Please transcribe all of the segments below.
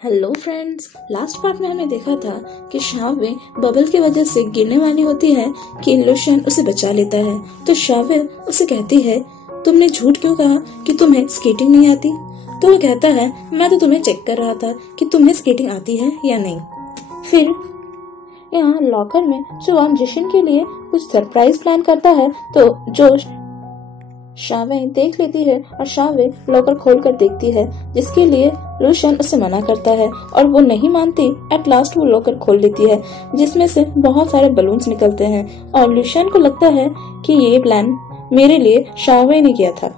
Hello friends, last part में हमें देखा था कि शावे बबल की वजह से गिरने वाली होती है कि लुशियन उसे बचा लेता है। तो शावे उसे कहती है, तुमने झूठ क्यों कहा कि तुम्हें स्केटिंग नहीं आती? तो वो कहता है, मैं तो तुम्हें चेक कर रहा था कि तुम्हें स्केटिंग आती है या नहीं। फिर यहाँ लॉकर में जुआन जिशिन के लिए कुछ सरप्राइज प्लान करता है, तो जो शावे देख लेती है और शावे लॉकर खोल कर देखती है, जिसके लिए लुशियन उसे मना करता है और वो नहीं मानती। एट लास्ट वो लॉकर खोल लेती है, जिसमें से बहुत सारे बलून्स निकलते हैं और लुशियन को लगता है कि ये प्लान मेरे लिए शावे ने किया था।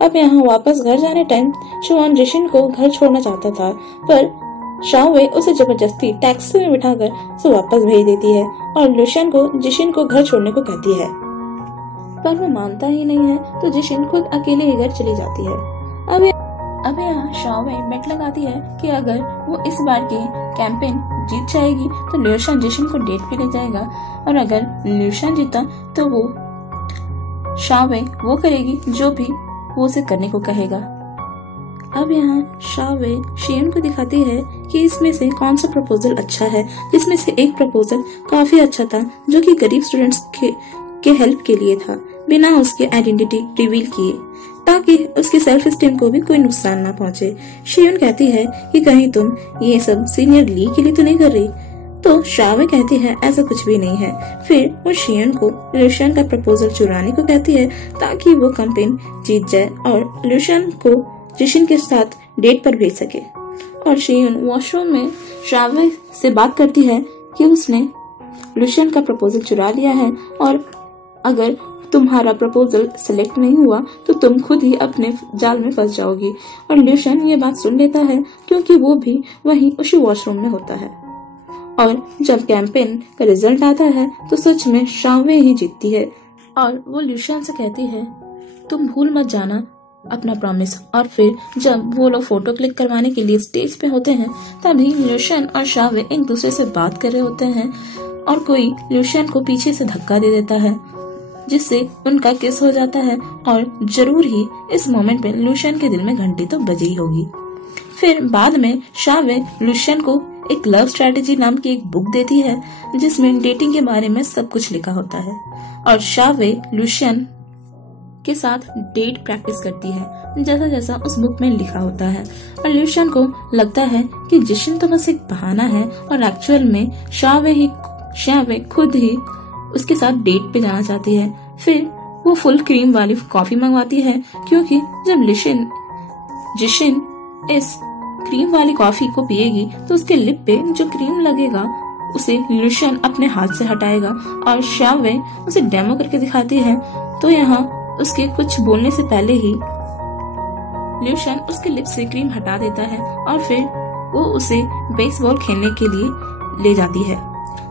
अब यहाँ वापस घर जाने टाइम जुआन जिशिन को घर छोड़ना चाहता था, पर शावे उसे जबरदस्ती टैक्सी में बिठाकर उसे वापस भेज देती है और लुशियन को जिशिन को घर छोड़ने को कहती है, पर वो मानता ही नहीं है। तो जिशिन खुद अकेले ही घर चली जाती है। अब यहाँ शावे बेट लगाती है कि अगर वो इस बार की कैंपेन जीत जाएगी तो लुशियन जिशिन को डेट पे ले जाएगा, और अगर लुशियन जीता तो वो शावे वो करेगी जो भी वो उसे करने को कहेगा। अब यहाँ शावे शियन को दिखाती है कि इसमें से कौन सा प्रपोजल अच्छा है, जिसमें से एक प्रपोजल काफी अच्छा था जो कि गरीब स्टूडेंट्स के हेल्प के लिए था, बिना उसकी आइडेंटिटी रिवील किए, ताकि उसकी सेल्फ स्टीम को भी कोई नुकसान ना पहुंचे। शियन कहती है कि कहीं तुम ये सब सीनियर ली के लिए तो नहीं कर रही? तो शावे कहती है ऐसा कुछ भी नहीं है। फिर वो शियन को लुशियन का प्रपोजल चुराने को कहती है ताकि वो कैंपेन जीत जाए और लुशियन को जिशिन के साथ डेट पर भेज सके। और शियन वॉशरूम में शावे से बात करती है कि उसने लुशियन का प्रपोजल चुरा लिया है और अगर तुम्हारा प्रपोजल सिलेक्ट नहीं हुआ तो तुम खुद ही अपने जाल में फंस जाओगी। और लुशियन ये बात सुन लेता है क्योंकि वो भी वहीं उसी वॉशरूम में होता है। और जब कैंपेन का रिजल्ट आता है तो सच में शावे ही जीतती है और वो लुशियन से कहती है, तुम भूल मत जाना अपना प्रॉमिस। और फिर जब वो लोग फोटो क्लिक करवाने के लिए स्टेज पे होते हैं तभी लुशियन और शावे एक दूसरे से बात कर रहे होते हैं और कोई लुशियन को पीछे से धक्का दे देता है, जिससे उनका किस हो जाता है। और जरूर ही इस मोमेंट पे लुशियन के दिल में घंटी तो बजी ही होगी। फिर बाद में शावे लुशियन को एक लव स्ट्रेटेजी नाम की एक बुक देती है, जिसमें डेटिंग के बारे में सब कुछ लिखा होता है। और शावे लुशियन के साथ डेट प्रैक्टिस करती है जैसा जैसा उस बुक में लिखा होता है। और लुशियन को लगता है कि जिशिन तो बस एक बहाना है और एक्चुअल में शावे खुद ही उसके साथ डेट पे जाना चाहती है। फिर वो फुल क्रीम वाली कॉफी मंगवाती है, क्योंकि जब जिशिन इस क्रीम वाली कॉफी को पिएगी तो उसके लिप पे जो क्रीम लगेगा उसे लुशियन अपने हाथ से हटाएगा और शावे उसे डेमो करके दिखाती है। तो यहाँ उसके कुछ बोलने से पहले ही लुशियन उसके लिप से क्रीम हटा देता है और फिर वो उसे बेसबॉल खेलने के लिए ले जाती है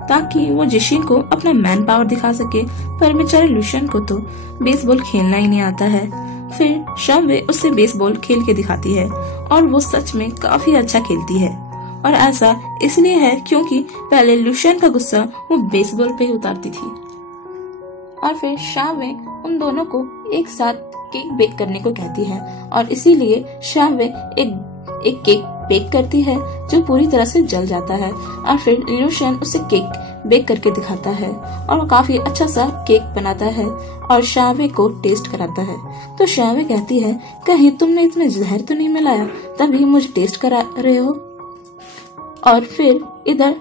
ताकि वो जिशिन को अपना मैन पावर दिखा सके। पर बेचारे लुशियन को तो बेसबॉल खेलना ही नहीं आता है। फिर शावे उससे बेसबॉल खेल के दिखाती है और वो सच में काफी अच्छा खेलती है। और ऐसा इसलिए है क्योंकि पहले लुशियन का गुस्सा वो बेसबॉल पे ही उतारती थी। और फिर शावे उन दोनों को एक साथ केक बेक करने को कहती है और इसीलिए शावे एक केक बेक करती है जो पूरी तरह से जल जाता है। और फिर लुशियन उसे केक बेक करके दिखाता है और काफी अच्छा सा केक बनाता है और शावे को टेस्ट कराता है। तो शावे कहती है, कहीं तुमने इसमें जहर तो नहीं मिलाया तभी मुझे टेस्ट करा रहे हो? और फिर इधर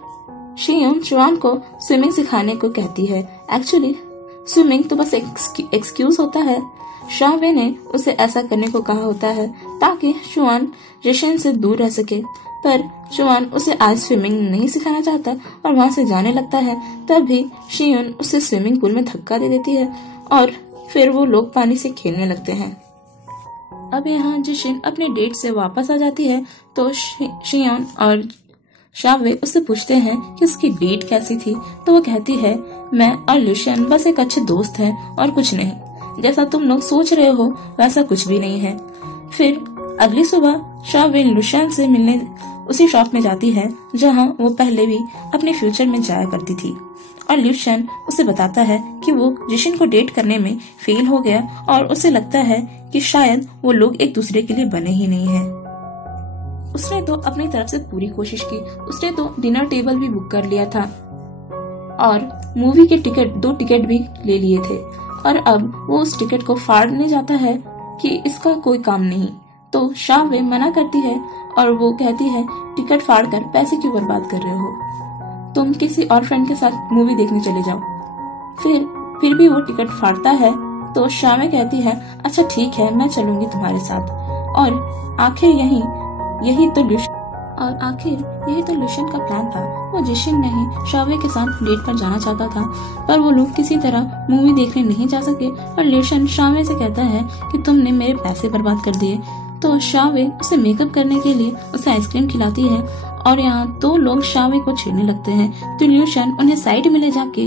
शियन जुआन को स्विमिंग सिखाने को कहती है। एक्चुअली स्विमिंग तो बस एक्सक्यूज होता है। शावे ने उसे ऐसा करने को कहा होता है ताकि जुआन जिशिन से दूर रह सके, पर जुआन उसे आज स्विमिंग नहीं सिखाना चाहता और वहाँ से जाने लगता है। तभी शियन उसे स्विमिंग पूल में धक्का दे देती है और फिर वो लोग पानी से खेलने लगते हैं। अब यहाँ जिशिन अपने डेट से वापस आ जाती है तो शियन और शावे उससे पूछते हैं कि उसकी डेट कैसी थी। तो वो कहती है, मैं और लुशियन बस एक अच्छे दोस्त हैं और कुछ नहीं, जैसा तुम लोग सोच रहे हो वैसा कुछ भी नहीं है। फिर अगली सुबह शावे लुशियन से मिलने उसी शॉप में जाती है जहां वो पहले भी अपने फ्यूचर में जाया करती थी। और लुशियन उसे बताता है कि वो जिशिन को डेट करने में फेल हो गया और उसे लगता है कि शायद वो लोग एक दूसरे के लिए बने ही नहीं है। उसने तो अपनी तरफ से पूरी कोशिश की। उसने तो डिनर टेबल भी बुक कर लिया था और मूवी के टिकट 2 टिकट भी ले लिए थे। और अब वो उस टिकट को फाड़ने जाता है कि इसका कोई काम नहीं। तो शावे मना करती है और वो कहती है टिकट फाड़ कर पैसे क्यों बर्बाद कर रहे हो, तुम किसी और फ्रेंड के साथ मूवी देखने चले जाओ। फिर भी वो टिकट फाड़ता है तो शावे कहती है अच्छा ठीक है, मैं चलूंगी तुम्हारे साथ। और आखिर यही तो लुशन का प्लान था। वो जिशिन नहीं शावे के साथ डेट पर जाना चाहता था, पर वो लोग किसी तरह मूवी देखने नहीं जा सके और लुशन शावे से कहता है कि तुमने मेरे पैसे बर्बाद कर दिए। तो शावे उसे मेकअप करने के लिए उसे आइसक्रीम खिलाती है और यहाँ 2 लोग शावे को छेड़ने लगते हैं। तो लुशन उन्हें साइड में ले जाके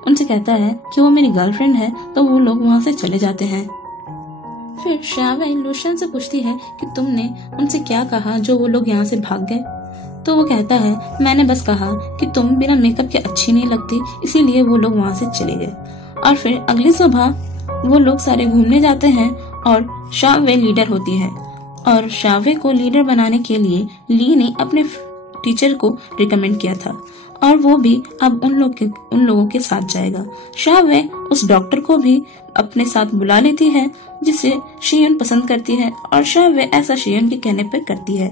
उनसे कहता है कि वो मेरी गर्लफ्रेंड है, तो वो लोग वहाँ से चले जाते हैं। फिर शावे लुशन से पूछती है कि तुमने उनसे क्या कहा जो वो लोग यहाँ से भाग गए। तो वो कहता है मैंने बस कहा कि तुम बिना मेकअप के अच्छी नहीं लगती, इसीलिए वो लोग वहाँ से चले गए। और फिर अगली सुबह वो लोग सारे घूमने जाते हैं और शावे लीडर होती है। और शावे को लीडर बनाने के लिए ली ने अपने टीचर को रिकमेंड किया था और वो भी अब उन लोगों के साथ जाएगा। शावे उस डॉक्टर को भी अपने साथ बुला लेती है जिसे शियन पसंद करती है और शावे ऐसा शियन के कहने पर करती है।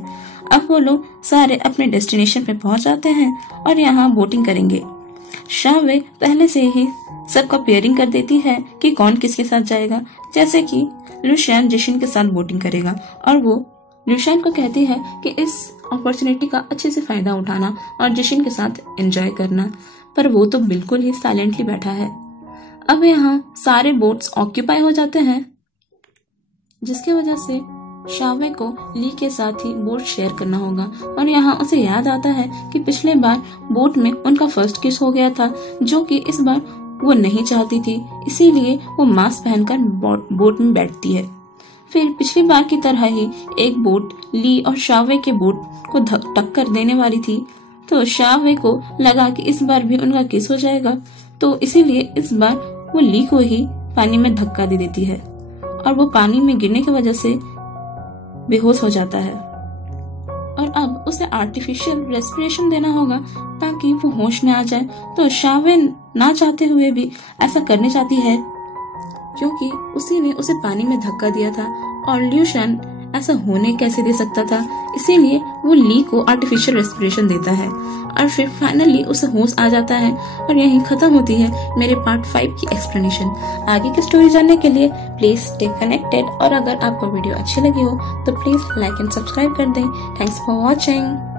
अब वो लोग सारे अपने डेस्टिनेशन पे पहुंच जाते हैं और यहाँ बोटिंग करेंगे। शावे पहले से ही सबका पेयरिंग कर देती है कि कौन किसके साथ जाएगा, जैसे कि लुशन जिशिन के साथ बोटिंग करेगा और वो लुशन को कहती है कि इस अपॉर्चुनिटी का अच्छे से फायदा उठाना और जिशिन के साथ एंजॉय करना, पर वो तो बिल्कुल ही साइलेंटली बैठा है। अब यहाँ सारे बोट्स ऑक्यूपाई हो जाते हैं, जिसकी वजह से शावे को ली के साथ ही बोट शेयर करना होगा। और यहाँ उसे याद आता है कि पिछले बार बोट में उनका फर्स्ट किस हो गया था, जो कि इस बार वो नहीं चाहती थी, इसीलिए वो मास्क पहनकर बोट में बैठती है। फिर पिछली बार की तरह ही एक बोट ली और शावे के बोट को टक्कर देने वाली थी, तो शावे को लगा कि इस बार भी उनका किस हो जाएगा, तो इसीलिए इस बार वो ली को ही पानी में धक्का दे देती है और वो पानी में गिरने की वजह से बेहोश हो जाता है। और अब उसे आर्टिफिशियल रेस्पिरेशन देना होगा ताकि वो होश में आ जाए। तो शावे ना चाहते हुए भी ऐसा करने चाहती है क्योंकि उसी ने उसे पानी में धक्का दिया था और ल्यूशन ऐसा होने कैसे दे सकता था, इसीलिए वो ली को आर्टिफिशियल रेस्पिरेशन देता है और फिर फाइनली उसे होश आ जाता है। और यहीं खत्म होती है मेरे पार्ट 5 की एक्सप्लेनेशन। आगे की स्टोरी जानने के लिए प्लीज स्टे कनेक्टेड और अगर आपको वीडियो अच्छी लगी हो तो प्लीज लाइक एंड सब्सक्राइब कर दें। Thanks for watching.